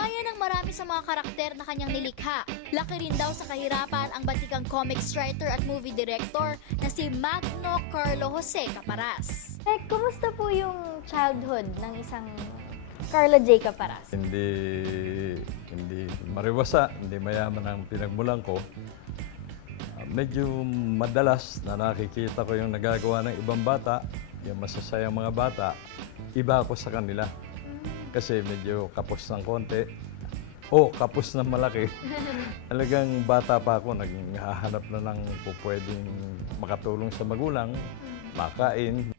Gaya ng marami sa mga karakter na kanyang nilikha, laki rin daw sa kahirapan ang batikang comics writer at movie director na si Magno Carlo Jose Caparas. Eh, kumusta po yung childhood ng isang Carlo J. Caparas? Hindi, hindi mariwasa, hindi mayaman ang pinagmulan ko. Ah, Medyo madalas na nakikita ko yung nagagawa ng ibang bata, yung masasayang mga bata, iba ako sa kanila. Kasi medyo kapos ng konti. O, kapos ng malaki. Talagang bata pa ako, naghahanap na ng pwedeng makatulong sa magulang, makain,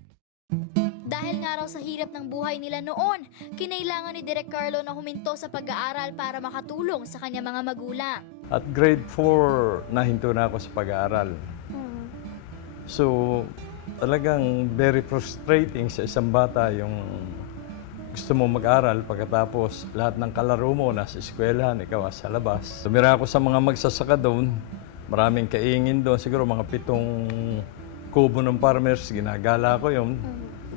Dahil nga raw sa hirap ng buhay nila noon, kinailangan ni Direk Carlo na huminto sa pag-aaral para makatulong sa kanya mga magulang. At grade 4, nahinto na ako sa pag-aaral. So, talagang very frustrating sa isang bata yung gusto mo mag-aral pagkatapos lahat ng kalaro mo nasa eskwelahan, ikaw sa labas. Tumira ako sa mga magsasaka doon. Maraming kaingin doon. Siguro mga pitong kubo ng farmers, ginagala ko yun.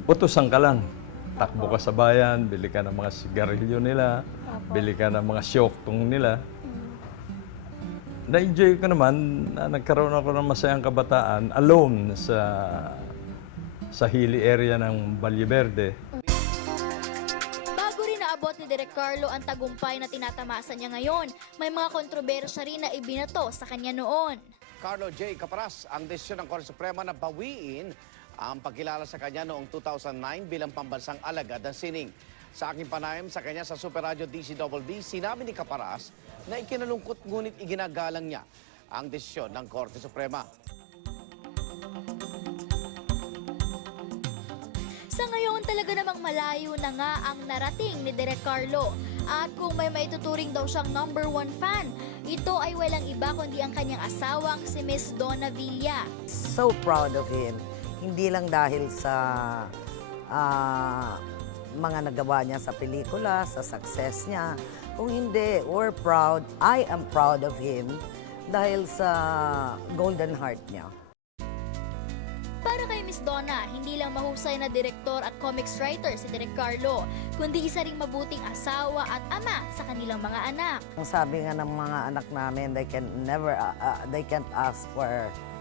Utusan ka lang. Takbo ka sa bayan, bili ka ng mga sigarilyo nila, bili ka ng mga syoktong nila. Na-enjoy ko naman na nagkaroon ako ng masayang kabataan alone sa sa hilly area ng Valle Verde. Naabot ni Direk Carlo ang tagumpay na tinatamasa niya ngayon, may mga kontrobersya rin na ibinato sa kanya noon. Carlo J. Caparas ang desisyon ng Korte Suprema na bawiin ang pagkilala sa kanya noong 2009 bilang pambansang alagad ng sining. Sa aking panayam sa kanya sa Super Radio DCWD, sinabi ni Caparas na ikinalungkot ngunit iginagalang niya ang desisyon ng Korte Suprema. Sa ngayon talaga namang malayo na nga ang narating ni Direk Carlo. At kung may maituturing daw siyang number one fan, ito ay walang iba kundi ang kanyang asawang si Miss Donna Villa. so proud of him. Hindi lang dahil sa ah, mga nagawa niya sa pelikula, sa success niya. Kung hindi, we're proud. I am proud of him dahil sa golden heart niya. Miss Donna, hindi lang mahusay na direktor at comics writer si Direk Carlo, kundi isa ring mabuting asawa at ama sa kanilang mga anak. Ang sabi nga ng mga anak namin, they can never, uh, uh, they can't ask for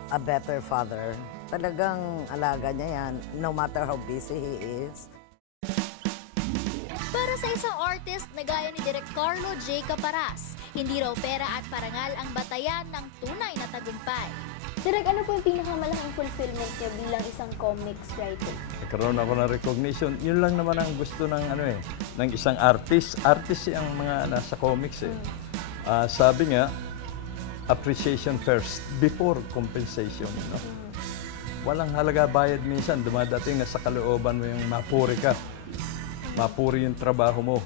a better father. Talagang alaga niya yan, no matter how busy he is. Para sa isang artist na gaya ni Direk Carlo J. Caparas, hindi raw pera at parangal ang batayan ng tunay na tagumpay. Direk, ano po yung pinakamalaking fulfillment niya bilang isang comics writer? Nagkaroon ako ng recognition. Yun lang naman ang gusto ng ano eh, ng isang artist. Artist ang mga nasa comics eh. Ah, sabi nga, appreciation first before compensation. No? Walang halaga bayad minsan. Dumadating na sa kalooban mo yung mapuri ka. Mapuri yung trabaho mo.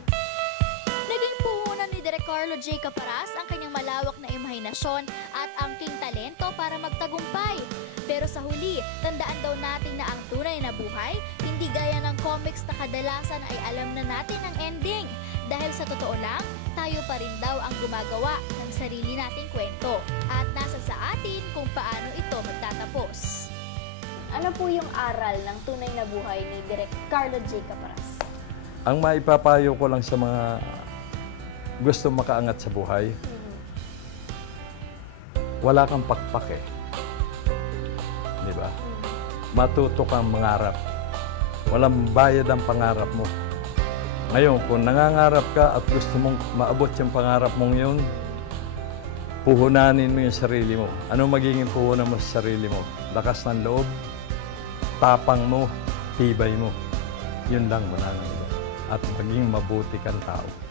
Naging puhunan ni Direk Carlo J. Caparas ang kanyang malawak na imahinasyon at angking talento para magtagumpay. Pero sa huli, tandaan daw natin na ang tunay na buhay, hindi gaya ng comics na kadalasan ay alam na natin ang ending. Dahil sa totoo lang, tayo pa rin daw ang gumagawa ng sarili nating kwento. At nasa sa atin kung paano ito magtatapos. Ano po yung aral ng tunay na buhay ni Direk Carlo J. Caparas? Ang maipapayo ko lang sa mga gusto makaangat sa buhay, wala kang pakpak eh. Di ba? Matuto kang mangarap. Walang bayad ang pangarap mo. Ngayon, kung nangangarap ka at gusto mong maabot yung pangarap mong yun, puhunanin mo yung sarili mo. Ano magiging puhunan mo sa sarili mo? Lakas ng loob, tapang mo, tibay mo. Yun lang mananalo. At maging mabuti kang tao.